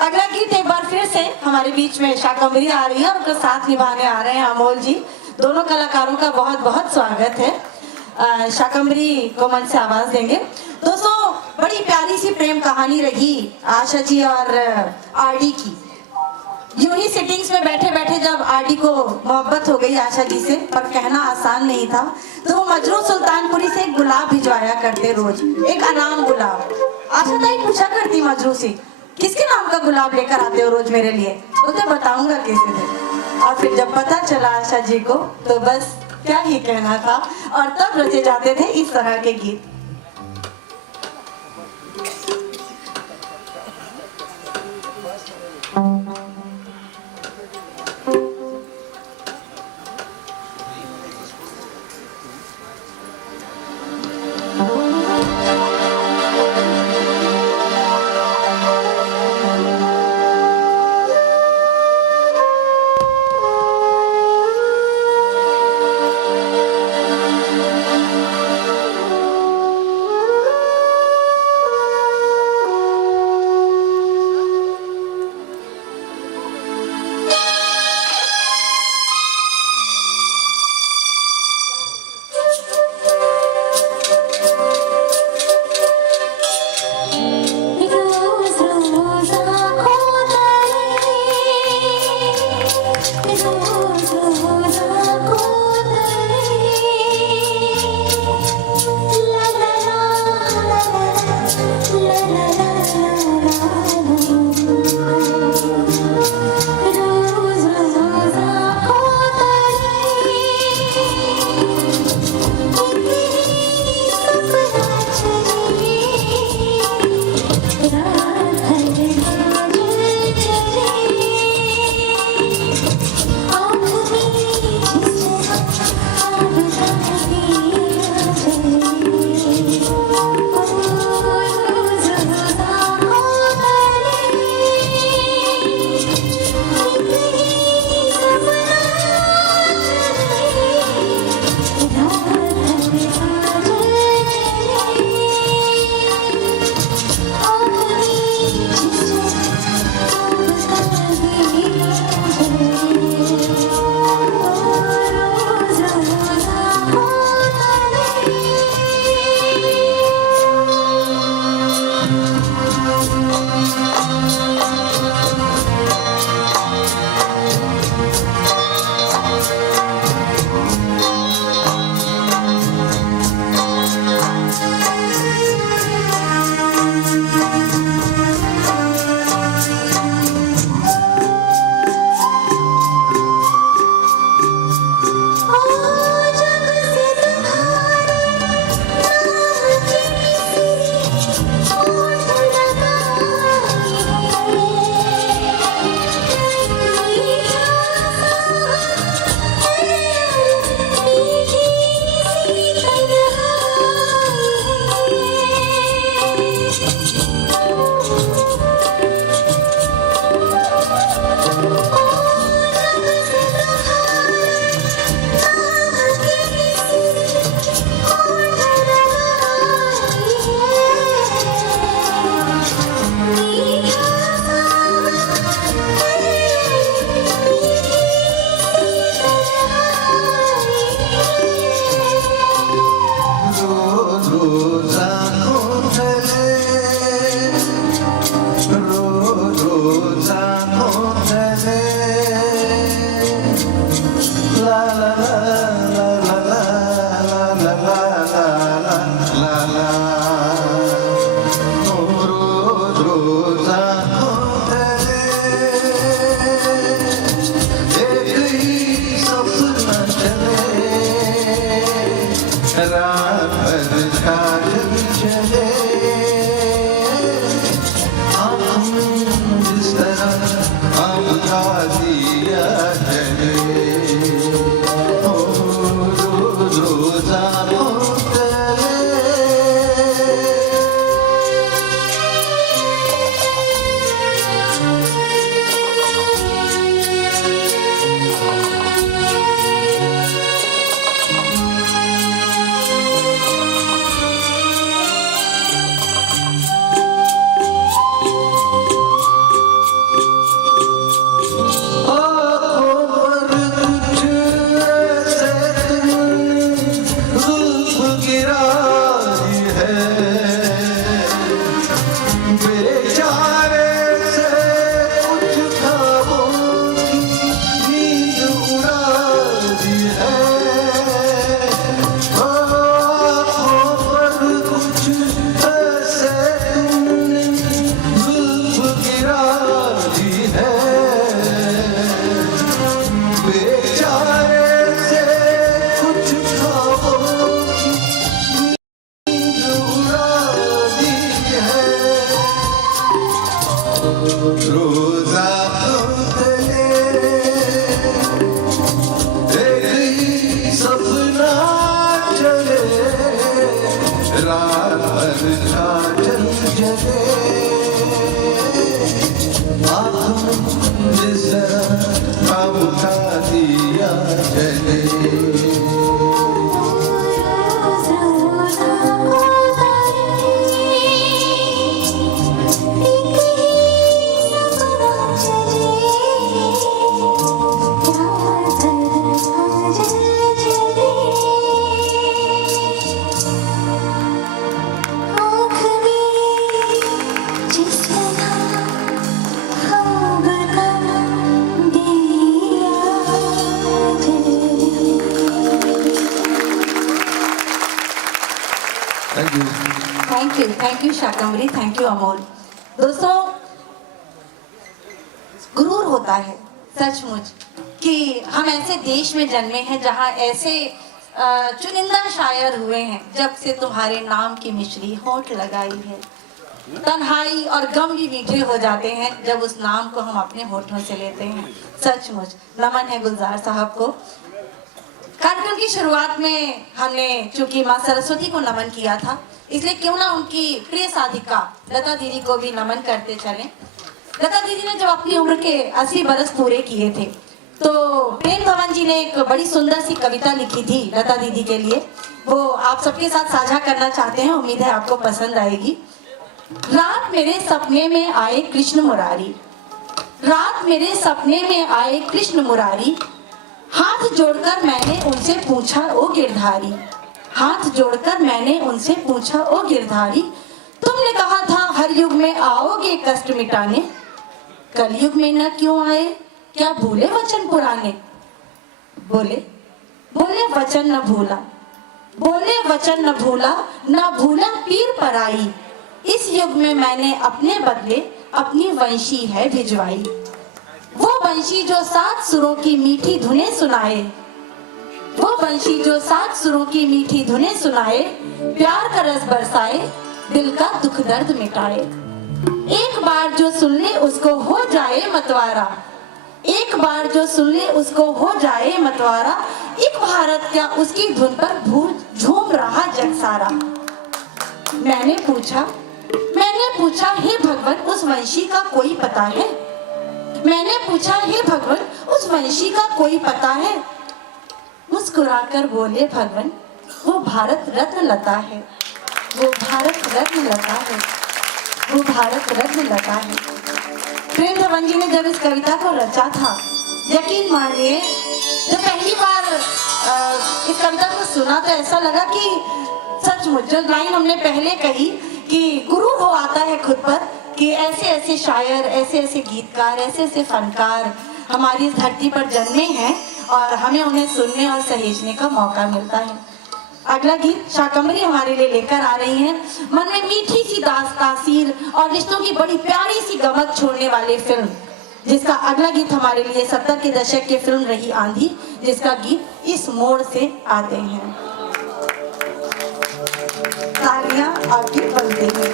अगला गीत एक बार फिर से हमारे बीच में शाकंभरी आ रही है और उनका साथ निभाने आ रहे हैं अमोल जी। दोनों कलाकारों का बहुत बहुत स्वागत है। शाकंभरी को मंच से आवाज देंगे। दोस्तों, बड़ी प्यारी सी प्रेम कहानी रही आशा जी और आरडी की। यूं ही सिटिंग्स में बैठे बैठे जब आरडी को मोहब्बत हो गई आशा जी से, पर कहना आसान नहीं था, तो वो मजरू सुल्तानपुरी से एक गुलाब भिजवाया करते रोज, एक अनाम गुलाब। आशा ताई पूछा करती मजरू से, किसके नाम का गुलाब लेकर आते हो रोज मेरे लिए? बोलते बताऊंगा कैसे थे। और फिर जब पता चला आशा जी को, तो बस क्या ही कहना था। और तब रचे जाते थे इस तरह के गीत। रोजा उतरे एक ही सपना चले रात भर छाछल जले जिस काम उठा दिया चले thank you Shakambhari, thank you Amol. दोस्तों, गुरूर होता है सचमुच कि हम ऐसे देश में जन्मे हैं जहां ऐसे चुनिंदा शायर हुए हैं। जब से तुम्हारे नाम की मिश्री होठ लगाई है, तन्हाई और गम भी मीठे हो जाते हैं जब उस नाम को हम अपने होठों से लेते हैं। सचमुच नमन है गुलजार साहब को। कार्यक्रम की शुरुआत में हमने चूंकि माँ सरस्वती को नमन किया था, इसलिए क्यों ना उनकी प्रिय साधिका लता दीदी को भी नमन करते चलें। लता दीदी ने जब अपनी उम्र के 80 बरस पूरे किए थे तो प्रेम धवन जी ने एक बड़ी सुंदर सी कविता लिखी थी लता दीदी के लिए। वो आप सबके साथ साझा करना चाहते हैं, उम्मीद है आपको पसंद आएगी। रात मेरे सपने में आए कृष्ण मुरारी, रात मेरे सपने में आए कृष्ण मुरारी, हाथ जोड़कर मैंने उनसे पूछा ओ गिरधारी, हाथ जोड़कर मैंने उनसे पूछा ओ गिरधारी, तुमने कहा था हर युग में आओगे कष्ट मिटाने, कलयुग में न क्यों आए, क्या भूले वचन पुराने। बोले बोले वचन न भूला, बोले वचन न भूला, न भूला पीर पराई, इस युग में मैंने अपने बदले अपनी वंशी है भिजवाई। वो वंशी जो 7 सुरों की मीठी धुनें सुनाए, वो वंशी जो 7 सुरों की मीठी धुनें सुनाए, प्यार का रस बरसाए, दिल का दुख दर्द मिटाए। एक बार जो सुन ले उसको हो जाए मतवारा, एक बार जो सुन ले उसको हो जाए मतवारा, एक भारत क्या उसकी धुन पर झूम रहा जग सारा। मैंने पूछा हे भगवान उस वंशी का कोई पता है, मैंने पूछा हे भगवान उस वंशी का कोई पता है। मुस्कुराकर बोले भगवान वो भारत रत्न लता है, वो भारत रत्न लता है, वो भारत रत्न लता है। प्रेम धवन जी ने जब इस कविता को रचा था, यकीन मानिए जब पहली बार इस कविता को सुना तो ऐसा लगा कि सचमुच जो लाइन हमने पहले कही कि गुरूर हो आता है खुद पर कि ऐसे ऐसे शायर, ऐसे ऐसे गीतकार, ऐसे ऐसे फनकार हमारी इस धरती पर जन्मे हैं और हमें उन्हें सुनने और सहेजने का मौका मिलता है। अगला गीत शाकंभरी हमारे लिए लेकर आ रही हैं। मन में मीठी सी तासीर और रिश्तों की बड़ी प्यारी सी गमक छोड़ने वाली फिल्म, जिसका अगला गीत हमारे लिए 70 के दशक की फिल्म रही आंधी, जिसका गीत इस मोड़ से आते हैं। तालियां आपकी बनती हैं।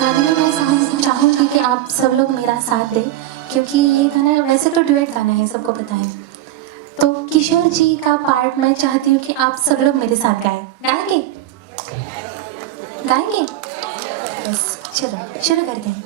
गाने में मैं चाहूँगी कि आप सब लोग मेरा साथ दें, क्योंकि ये गाना वैसे तो ड्यूएट गाना है, सबको पता है। तो किशोर जी का पार्ट मैं चाहती हूँ कि आप सब लोग मेरे साथ गाएं। गाएंगे? गाएंगे? बस चलो शुरू करते हैं।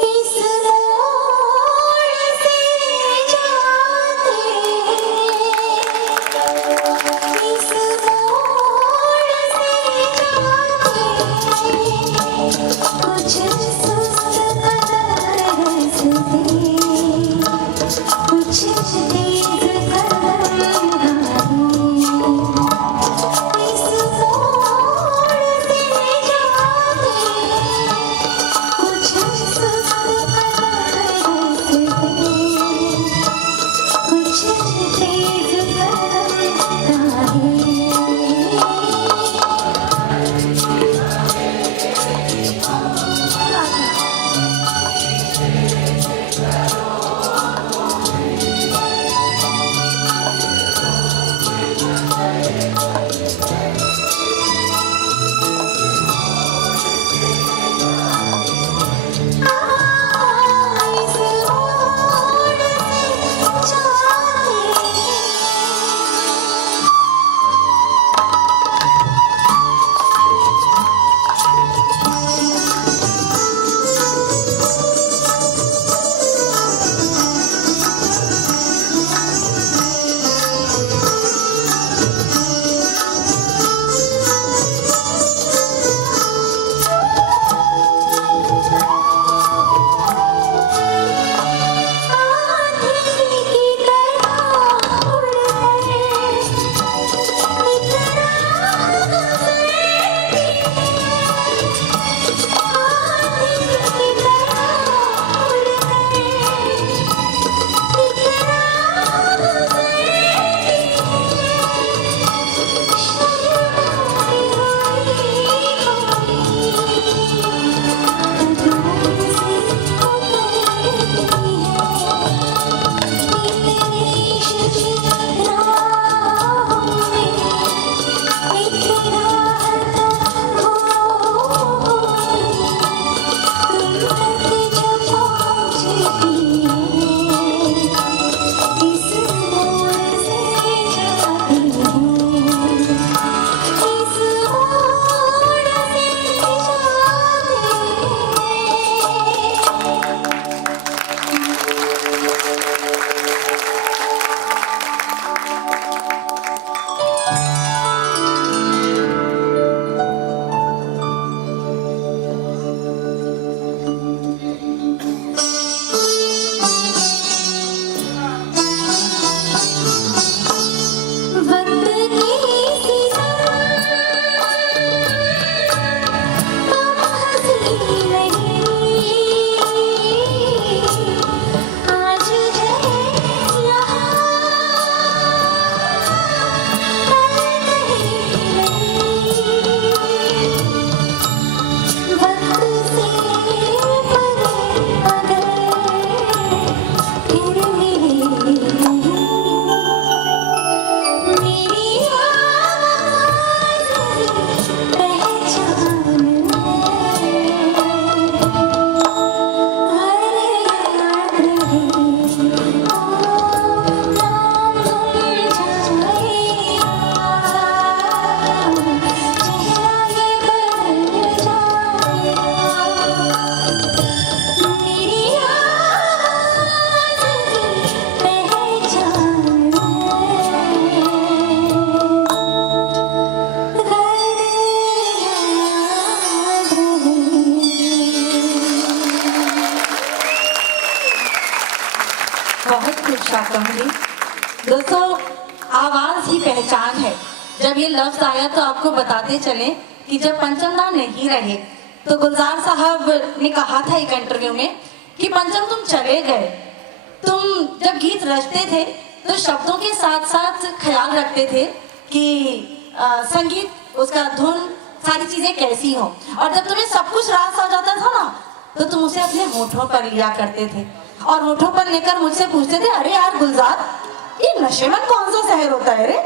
इस मोड़ से जा जब ये लफ्ज आया तो आपको बताते चले कि जब पंचम दा नहीं रहे तो गुलजार साहब ने कहा था एक इंटरव्यू में कि पंचम तुम चले गए, तुम जब गीत रचते थे तो शब्दों के साथ साथ ख्याल रखते थे कि संगीत, उसका धुन, सारी चीजें कैसी हो, और जब तुम्हें सब कुछ रास आ जाता था ना तो तुम उसे अपने होठों पर लिया करते थे और होठों पर लेकर मुझसे पूछते थे, अरे यार गुलजार, ये नशे में कौन सा शहर होता है रे?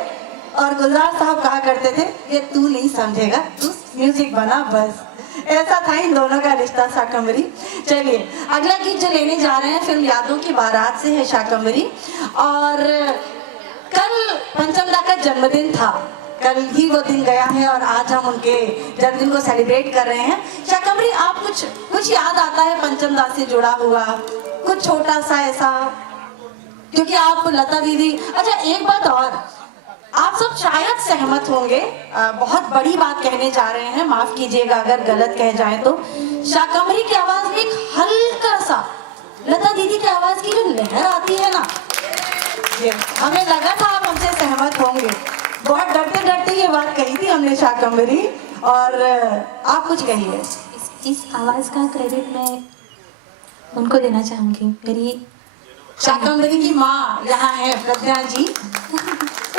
और गुलजार साहब कहा करते थे, ये तू नहीं समझेगा, तू म्यूजिक बना बस। ऐसा था इन दोनों का रिश्ता शाकंभरी। चलिए अगला गीत जो लेने जा रहे हैं फिल्म यादों की बारात से है शाकंभरी। और कल पंचम दा का जन्मदिन था, कल ही वो दिन गया है और आज हम उनके जन्मदिन को सेलिब्रेट कर रहे हैं। शाकंभरी, आप कुछ याद आता है पंचम दा से जुड़ा हुआ, कुछ छोटा सा ऐसा? क्योंकि आप लता दीदी, अच्छा एक बात और, आप सब शायद सहमत होंगे, बहुत बड़ी बात कहने जा रहे हैं, माफ कीजिएगा अगर गलत कह जाए तो। शाकंभरी की आवाज में एक हल्का सा लता दीदी की आवाज की जो लहर आती है ना, ये हमें लगा था आप हमसे सहमत होंगे। बहुत डरते डरते ये बात कही थी हमने शाकंभरी, और आप कुछ कहिए। इस आवाज का क्रेडिट मैं उनको देना चाहूंगी, मेरी शाकंभरी की माँ यहाँ है प्रज्ञा जी,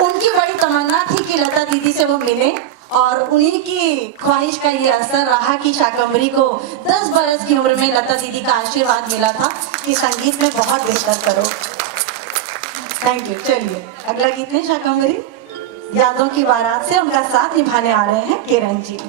उनकी बड़ी तमन्ना थी कि लता दीदी से वो मिले, और उन्हीं की ख्वाहिश का ये असर रहा कि शाकंभरी को 10 बरस की उम्र में लता दीदी का आशीर्वाद मिला था कि संगीत में बहुत बेहतर करो। Thank you. चलिए अगला गीत है शाकंभरी, यादों की बारात से उनका साथ निभाने आ रहे हैं किरण जी।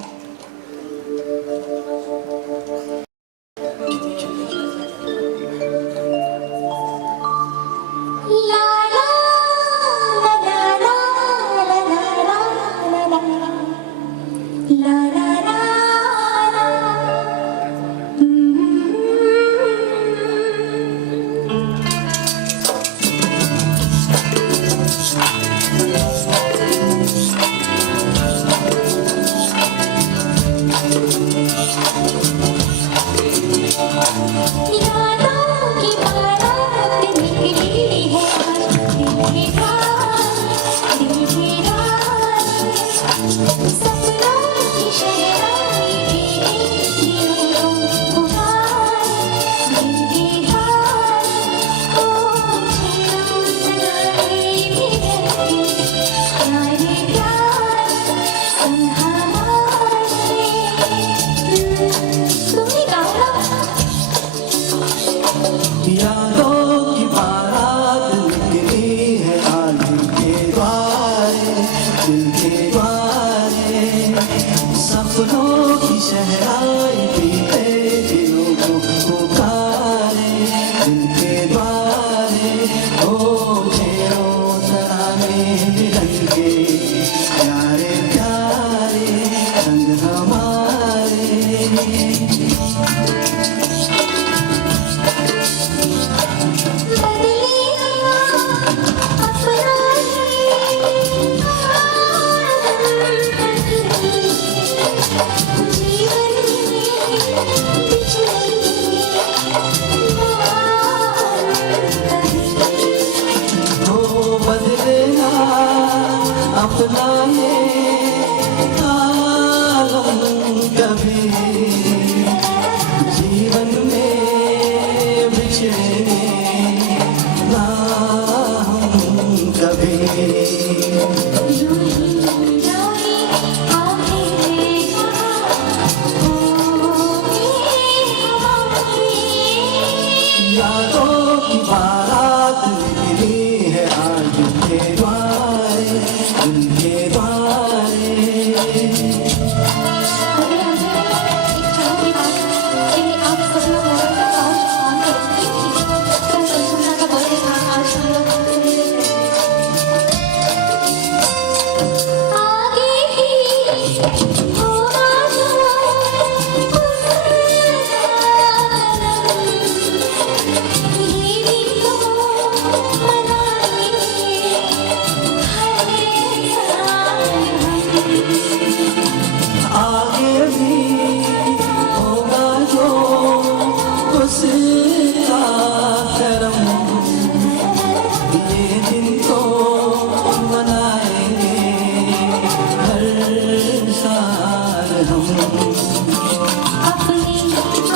अपने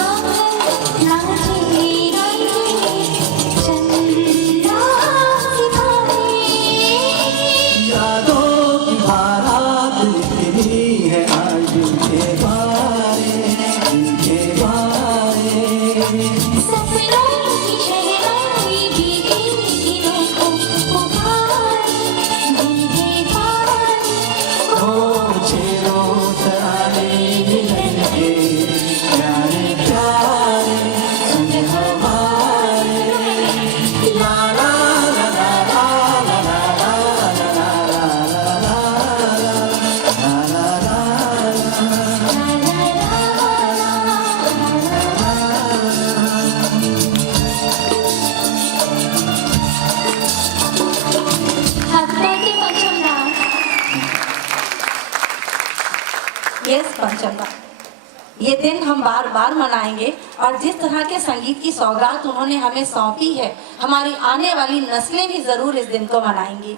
आंगन नाचे गाए चंदा सितारे। यादों की बारात निकली है आज के बारे, के बारे। सपनों की शहनाई बीते दिनों को पुकारे, दिल के पारे। हो छेड़ो तराने मिलन के प्यारे प्यारे सुन हमारे। ला ला ला ला ला ला ला ला ला ला Happy Pancham Rag। यस पंचम, ये दिन हम बार बार मनाएंगे और जिस तरह के संगीत की सौगात उन्होंने हमें सौंपी है, हमारी आने वाली नस्लें भी जरूर इस दिन को मनाएंगी।